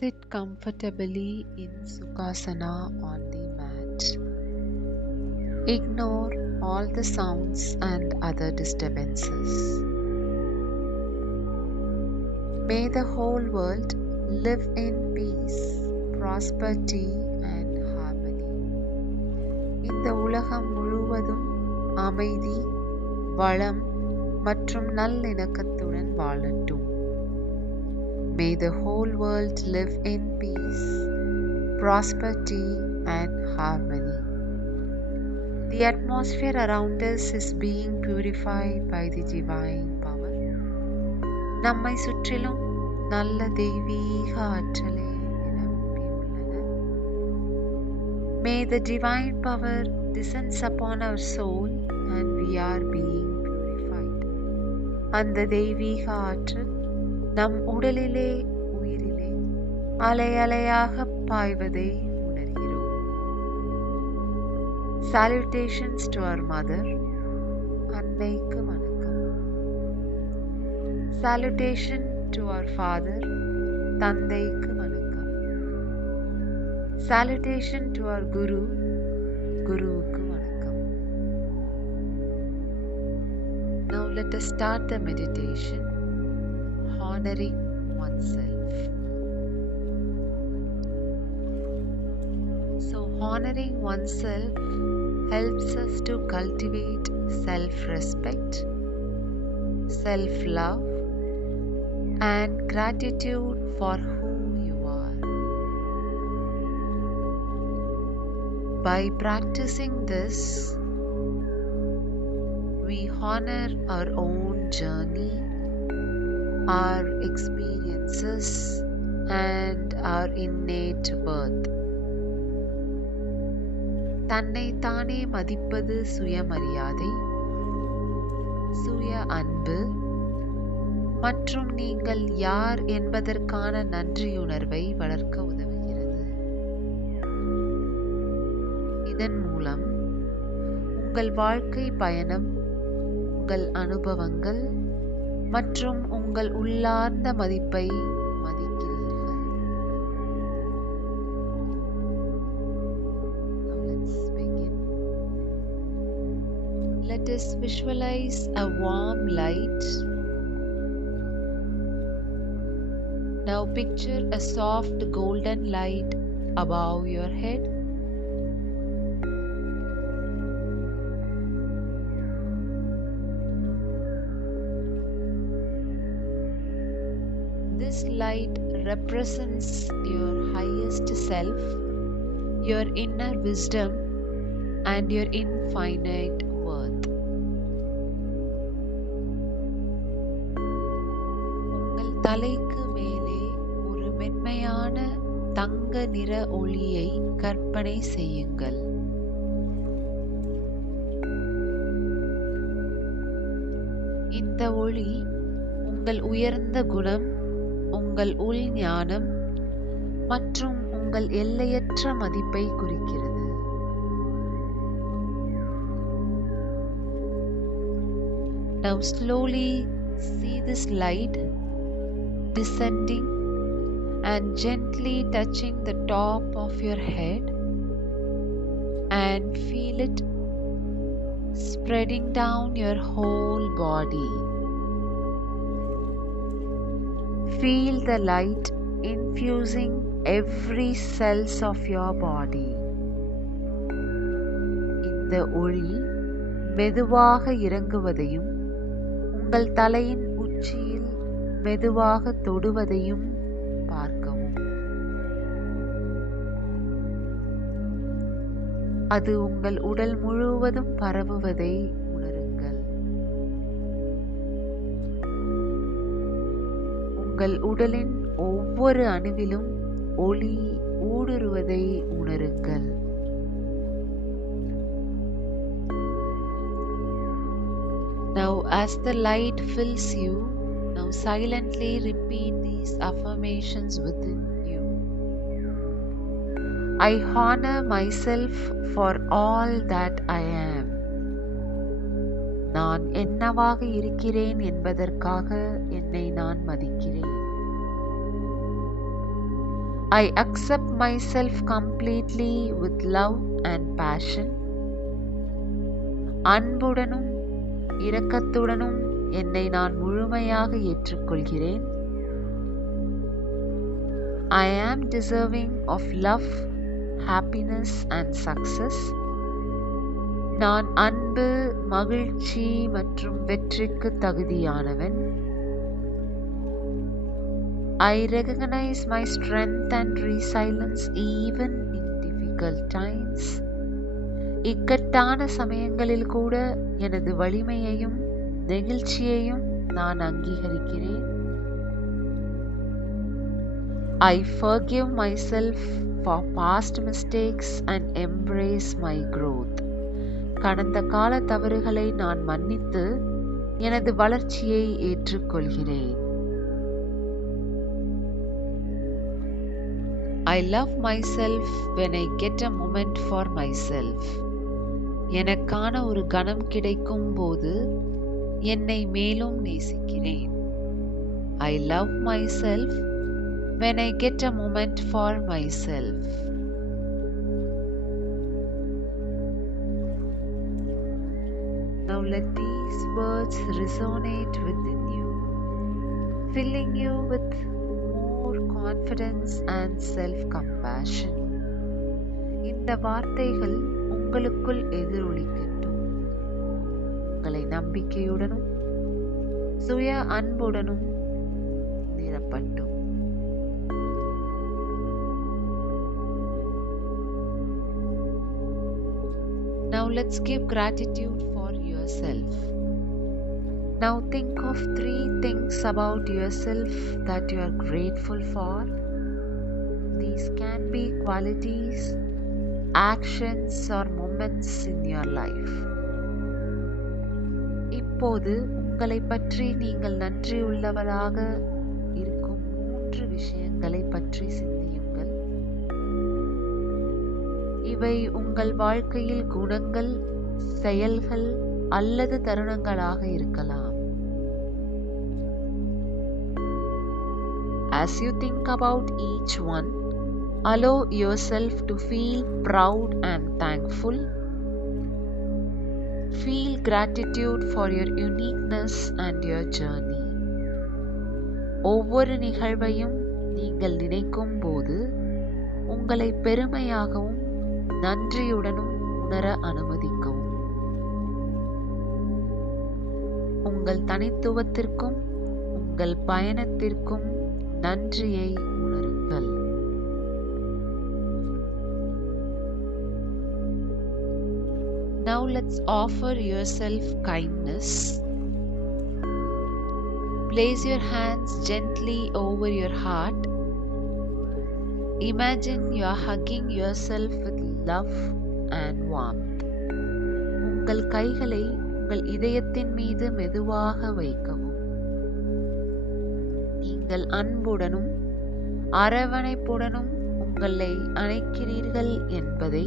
Sit comfortably in Sukhasana on the mat. Ignore all the sounds and other disturbances. May the whole world live in peace, prosperity and harmony. இந்த உலகம் முழுவதும் அமைதி, வளம் மற்றும் நல்லிணக்கத்துடன் வாழட்டும். May the whole world live in peace, prosperity and harmony. The atmosphere around us is being purified by the divine power. நம்மை சுற்றிலும் நல்ல தெய்வீக ஆற்றலே நிரம்பியுள்ளன. May the divine power descends upon our soul and we are being purified. அந்த தெய்வீக ஆற்றல் நம் உடலிலே உயிரிலே அலை அலையாக பாய்வதை உணர்கிறோம். Salutations to our mother, அன்னைக்கு வணக்கம். Salutation to our father, தந்தைக்கு வணக்கம். Salutation to our guru, குருவுக்கு வணக்கம். Now let us start the meditation. Honoring oneself. So, honoring oneself helps us to cultivate self-respect, self-love, and gratitude for who you are. By practicing this, we honor our own journey, our experiences and our innate worth. தன்னை தானே மதிப்பது சுயமரியாதை, சுய அன்பு மற்றும் நீங்கள் யார் என்பதற்கான நன்றியுணர்வை வளர்க்க உதவுகிறது. இதன் மூலம் உங்கள் வாழ்க்கை பயணம், உங்கள் அனுபவங்கள் மற்றும் உங்கள் உள்ளார்ந்த மதிப்பை மதிக்கிறீர்கள். Now let's begin. Let us visualize a warm light. Now picture a soft golden light above your head. This light represents your highest self, your inner wisdom, and your infinite worth. உங்கள் தலைக்கு மேலே ஒரு மென்மையான தங்க நிற ஒளியை கற்பனை செய்யுங்கள். இந்த ஒளி உங்கள் உயர்ந்த குணம், உங்கள் உள் ஞானம் மற்றும் உங்கள் எல்லையற்ற மதிப்பை குறிக்கிறது. Now slowly see this light descending and gently touching the top of your head and feel it spreading down your whole body. Feel the light infusing every cells of your body. இந்த ஒளி மெதுவாக இறங்குவதையும் உங்கள் தலையின் உச்சியில் மெதுவாக தொடுவதையும் பார்க்கவும். அது உங்கள் உடல் முழுவதும் பரவுவதை உணருங்கள். உங்கள் உடலின் ஒவ்வொரு அணுவிலும் ஒளி ஊடுருவதை உணருங்கள். Now as the light fills you, now silently repeat these affirmations within you. I honor myself for all that I am. நான் என்னவாக இருக்கிறேன் என்பதற்காக என்னை நான் மதிக்கிறேன். I accept myself completely with love and passion. அன்புடனும் இரக்கத்துடனும் என்னை நான் முழுமையாக ஏற்றுக்கொள்கிறேன். I am deserving of love, happiness and success. நான் அன்பு, மகிழ்ச்சி மற்றும் வெற்றிக்கு தகுதியானவன். I recognize my strength and resilience even in difficult times. இக்கட்டான சமயங்களில் கூட எனது வலிமையையும் நெகிழ்ச்சியையும் நான் அங்கீகரிக்கிறேன். I forgive myself for past mistakes and embrace my growth. கடந்த கால தவறுகளை நான் மன்னித்து எனது வளர்ச்சியை ஏற்றுக்கொள்கிறேன். I love myself when I get a moment for myself. எனக்கான ஒரு கணம் கிடைக்கும் போது என்னை மேலும் நேசிக்கிறேன். I love myself when I get a moment for myself. Now let these words resonate within you, filling you with more confidence and self-compassion. இந்த வார்த்தைகள் உங்களுக்குள் எதிரொலிக்கட்டும். உங்களை நம்பிக்கையுடனும் சுய அன்புடனும் நிரப்பட்டும். Now let's give gratitude for yourself. Now think of 3 things about yourself that you are grateful for. These can be qualities, actions or moments in your life. இப்போது உங்களை பற்றி நீங்கள் நன்றியுள்ளவராக இருக்கும் 3 விஷயங்களை பற்றி சிந்தியுங்கள். இவை உங்கள் வாழ்க்கையில் குணங்கள், செயல்கள் அல்லது தருணங்களாக இருக்கலாம். As you think about each one, allow yourself to feel proud and thankful. Feel gratitude for your uniqueness and your journey. ஒவ்வொரு நிகழ்வையும் நீங்கள் நினைக்கும் போது உங்களை பெருமையாகவும் நன்றியுடனும் உணர அனுமதிக்கவும். உங்கள் தனித்துவத்திற்கும் உங்கள் பயணத்திற்கும் நன்றியை உணருங்கள். Now let's offer yourself kindness. Place your hands gently over your heart. Imagine you are hugging yourself with love and warmth. உங்கள் கைகளை உங்கள் இதயத்தின் மீது மெதுவாக வைக்கவும். நீங்கள் அன்புடனும் அரவணைப்புடனும் உங்களை அணைக்கிறீர்கள் என்பதை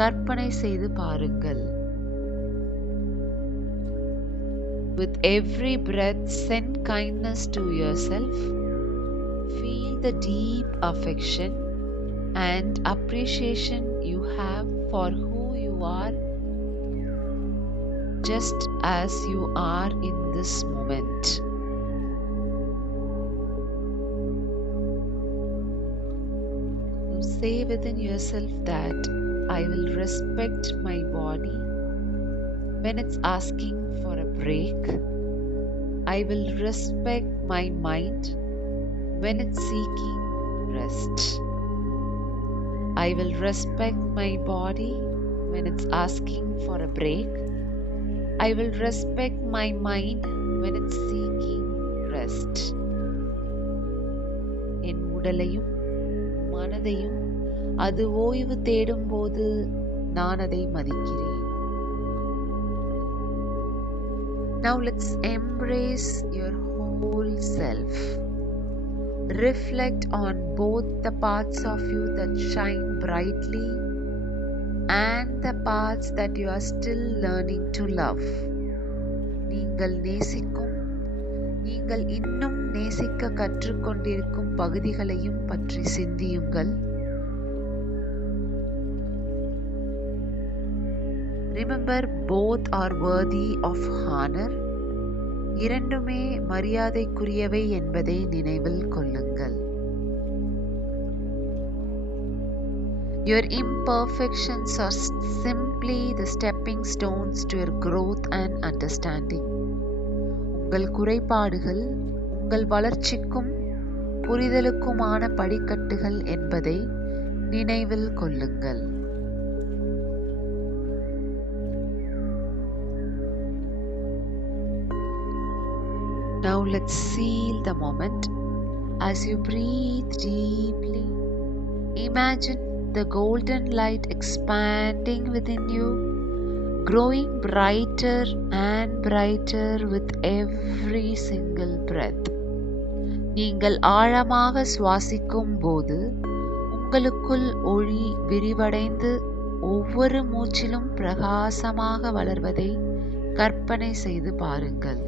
கற்பனை செய்து பாருங்கள். With every breath, send kindness to yourself. Feel the deep affection and appreciation you have for who you are, just as you are in this moment. You say within yourself that I will respect my body when it's asking for a break. I will respect my mind when it's seeking rest. I will respect my body when it's asking for a break. I will respect my mind when it's seeking rest. என் உடலையும் மனதையும் அது ஓய்வு தேடும் போது நான் அதை மதிக்கிறேன். Now let's embrace your whole self. Reflect on both the parts of you that shine brightly and the parts that you are still learning to love. நீங்கள் நேசிக்கும், நீங்கள் நீங்கள் இன்னும் நேசிக்க கற்றுக்கொண்டிருக்கும் பகுதிகளையும் பற்றி சிந்தியுங்கள். Remember, both are worthy of honor. இரண்டுமே மரியாதைக்குரியவை என்பதை நினைவில் கொள்ளுங்கள். Your imperfections are simply the stepping stones to your growth and understanding. உங்கள் குறைபாடுகள் உங்கள் வளர்ச்சிக்கும் புரிதலுக்குமான படிக்கட்டுகள் என்பதை நினைவில் கொள்ளுங்கள். Now let's seal the moment. As you breathe deeply, imagine the golden light expanding within you, growing brighter and brighter with every single breath. நீங்கள் ஆழமாக சுவாசிக்கும் போது உங்களுக்குள் ஒளி விரிவடைந்து ஒவ்வொரு மூச்சிலும் பிரகாசமாக வளர்வதை கற்பனை செய்து பாருங்கள்.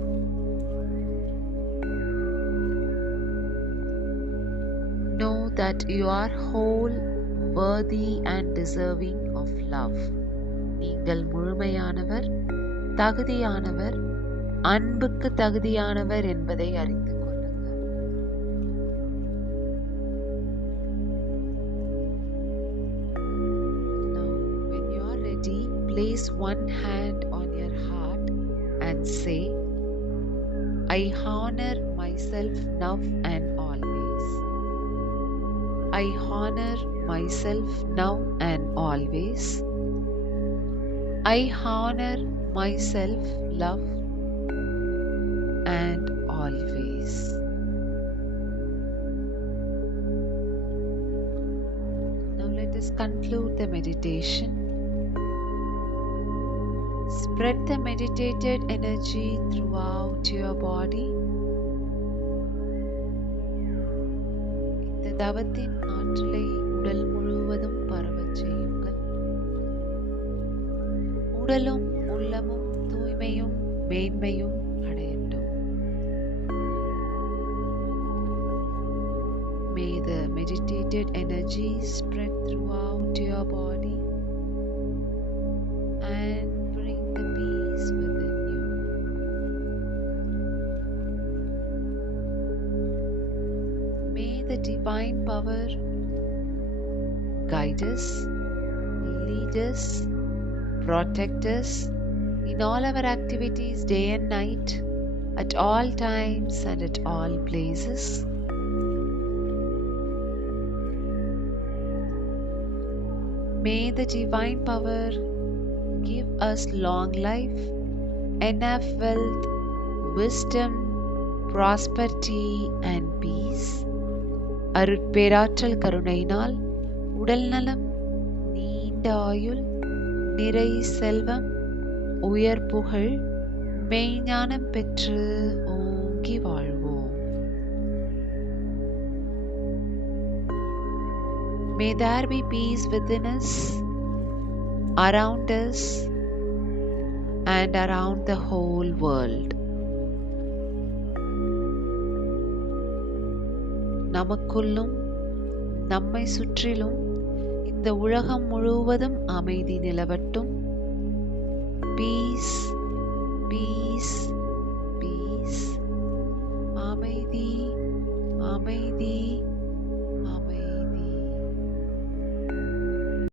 Know that you are whole, worthy and deserving of love. நீங்கள் முழுமையானவர், தகுதியானவர், அன்புக்கு தகுதியானவர் என்பதை அறிந்து கொள்ளுங்கள். Now, when you are ready, place one hand on your heart and say, I honor myself now and always. I honor myself now and always. I honor myself, love, and always. Now let us conclude the meditation. Spread the meditated energy throughout your body. இந்த தவத்தின் ஆற்றலை உடல் முழுவதும் பரவச் செய்யுங்கள். உடலும் உள்ளமும் தூய்மையும் மேன்மையும் அடையட்டும். May the meditated energy spread throughout your body and bring the peace within you. May the divine power guide us, lead us, protect us in all our activities day and night, at all times and at all places. May the divine power give us long life, enough wealth, wisdom, prosperity and peace. அருட்பேராற்றல் கருணையினால் உடல் நலம், நீண்ட ஆயுள், நிறை செல்வம், உயர் புகழ், மெய்ஞானம் பெற்று ஓங்கி வாழ்வோம். May there be peace within us, around us, and around the whole world. நமக்குள்ளும் நம்மை சுற்றிலும் இந்த உலகம் முழுவதும் அமைதி நிலவட்டும். Piece, piece,